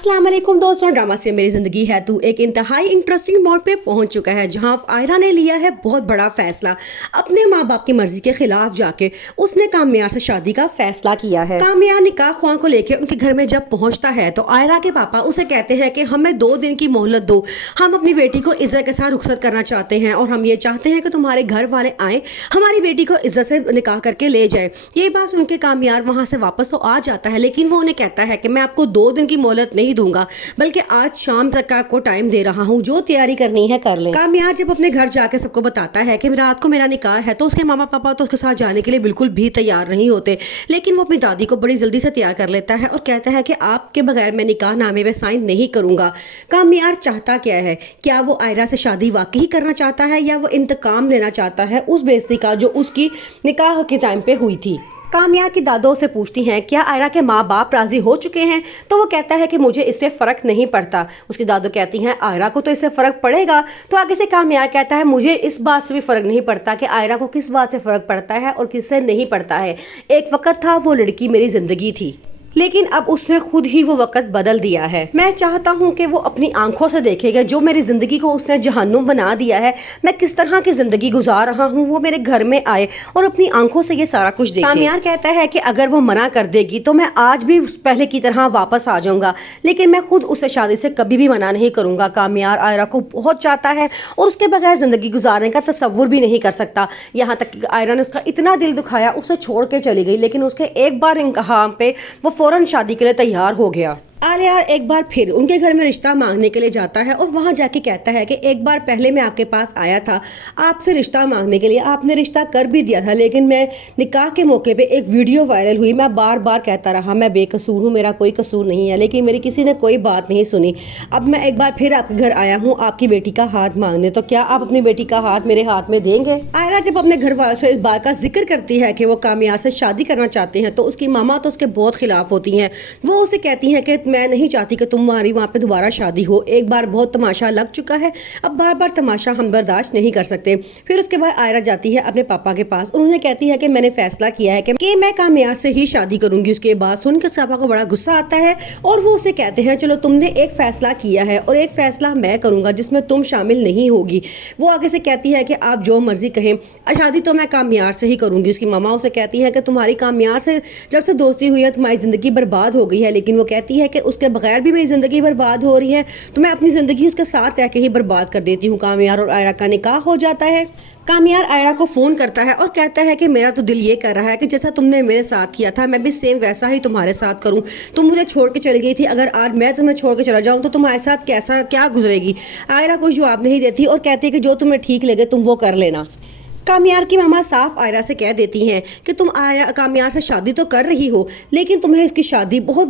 अस्सलाम वालेकुम दोस्तों, ड्रामा से मेरी जिंदगी है तू एक इंतहाई इंटरेस्टिंग मोड पे पहुंच चुका है, जहां आयरा ने लिया है बहुत बड़ा फैसला। अपने माँ बाप की मर्जी के खिलाफ जाके उसने कामयार से शादी का फैसला किया है। कामयार निकाह ख्वाह को लेके उनके घर में जब पहुंचता है तो आयरा के पापा उसे कहते हैं कि हमें 2 दिन की मोहलत दो, हम अपनी बेटी को इज्जत के साथ रुखसत करना चाहते हैं और हम ये चाहते हैं कि तुम्हारे घर वाले आए, हमारी बेटी को इज्जत से निकाह करके ले जाए। ये बात सुन के कामयार वहां से वापस तो आ जाता है, लेकिन वो उन्हें कहता है कि मैं आपको 2 दिन की मोहलत नहीं दूंगा, बल्कि आज शाम तक का आपको टाइम दे रहा हूँ, जो तैयारी करनी है कर लें। कामयार जब अपने घर जाके सबको बताता है कि रात को मेरा निकाह है, तो उसके मामा पापा तो उसके साथ जाने के लिए बिल्कुल भी तैयार नहीं होते, लेकिन वो अपनी दादी को बड़ी जल्दी से तैयार कर लेता है और कहता है कि आपके बगैर मैं निकाह नामे में साइन नहीं करूंगा। कामयार चाहता क्या है? क्या वो आयरा से शादी वाकई करना चाहता है या वो इंतकाम लेना चाहता है उस बेइज्जती का जो उसकी निकाह के टाइम पे हुई थी? कामयार की दादो से पूछती हैं क्या आयरा के माँ बाप राजी हो चुके हैं, तो वो कहता है कि मुझे इससे फ़र्क नहीं पड़ता। उसकी दादो कहती हैं आयरा को तो इससे फ़र्क पड़ेगा। तो आगे से कामयार कहता है मुझे इस बात से भी फ़र्क नहीं पड़ता कि आयरा को किस बात से फ़र्क पड़ता है और किससे नहीं पड़ता है। एक वक्त था वो लड़की मेरी ज़िंदगी थी, लेकिन अब उसने खुद ही वो वक्त बदल दिया है। मैं चाहता हूँ कि वो अपनी आंखों से देखेगा जो मेरी ज़िंदगी को उसने जहन्नुम बना दिया है, मैं किस तरह की ज़िंदगी गुजार रहा हूँ, वो मेरे घर में आए और अपनी आंखों से ये सारा कुछ देखे। कामयार कहता है कि अगर वो मना कर देगी तो मैं आज भी पहले की तरह वापस आ जाऊँगा, लेकिन मैं खुद उसे शादी से कभी भी मना नहीं करूँगा। कामयार आयरा को बहुत चाहता है और उसके बगैर ज़िंदगी गुजारने का तसव्वुर भी नहीं कर सकता। यहाँ तक कि आयरा ने उसका इतना दिल दुखाया, उसे छोड़ के चली गई, लेकिन उसके एक बार इनकहा पे वो फौरन शादी के लिए तैयार हो गया। आलिया एक बार फिर उनके घर में रिश्ता मांगने के लिए जाता है और वहाँ जाके कहता है कि एक बार पहले मैं आपके पास आया था आपसे रिश्ता मांगने के लिए, आपने रिश्ता कर भी दिया था, लेकिन मैं निकाह के मौके पे एक वीडियो वायरल हुई, मैं बार बार कहता रहा मैं बेकसूर हूँ, मेरा कोई कसूर नहीं है, लेकिन मेरी किसी ने कोई बात नहीं सुनी। अब मैं एक बार फिर आपके घर आया हूँ आपकी बेटी का हाथ मांगने, तो क्या आप अपनी बेटी का हाथ मेरे हाथ में देंगे? आयरा जब अपने घर वालों से इस बात का जिक्र करती है कि वो कामयार से शादी करना चाहते हैं, तो उसकी मामा तो उसके बहुत खिलाफ होती हैं। वो उसे कहती हैं कि मैं नहीं चाहती कि तुम्हारी वहाँ पे दोबारा शादी हो, एक बार बहुत तमाशा लग चुका है, अब बार बार तमाशा हम बर्दाश्त नहीं कर सकते। फिर उसके बाद आयरा जाती है अपने पापा के पास, उन्होंने कहती है कि मैंने फैसला किया है कि मैं कामयार से ही शादी करूंगी। उसके बाद सुन के पापा को बड़ा गुस्सा आता है और वो उसे कहते हैं चलो तुमने एक फैसला किया है और एक फैसला मैं करूंगा जिसमें तुम शामिल नहीं होगी। वो आगे से कहती है कि आप जो मर्जी कहें, शादी तो मैं कामयार से ही करूंगी। उसकी मामा उसे कहती है कि तुम्हारी कामयार से जब से दोस्ती हुई है तुम्हारी जिंदगी बर्बाद हो गई है, लेकिन वो कहती है कि उसके बगैर भी मेरी ज़िंदगी बर्बाद हो रही है, तो मैं अपनी ज़िंदगी उसके साथ रह के ही बर्बाद कर देती हूँ। कामयार और आयरा का निकाह हो जाता है। कामयार आयरा को फ़ोन करता है और कहता है कि मेरा तो दिल ये कर रहा है कि जैसा तुमने मेरे साथ किया था मैं भी सेम वैसा ही तुम्हारे साथ करूं। तुम मुझे छोड़ के चली गई थी, अगर आज मैं तुम्हें छोड़ के चला जाऊं तो तुम्हारे साथ कैसा क्या गुजरेगी? आयरा कोई जवाब नहीं देती और कहती है कि जो तुम्हें ठीक लगे तुम वो कर लेना। कामयार की मामा साफ आयरा से कह देती हैं कि तुम आयरा कामयार से शादी तो कर रही हो, लेकिन तुम्हें इसकी शादी बहुत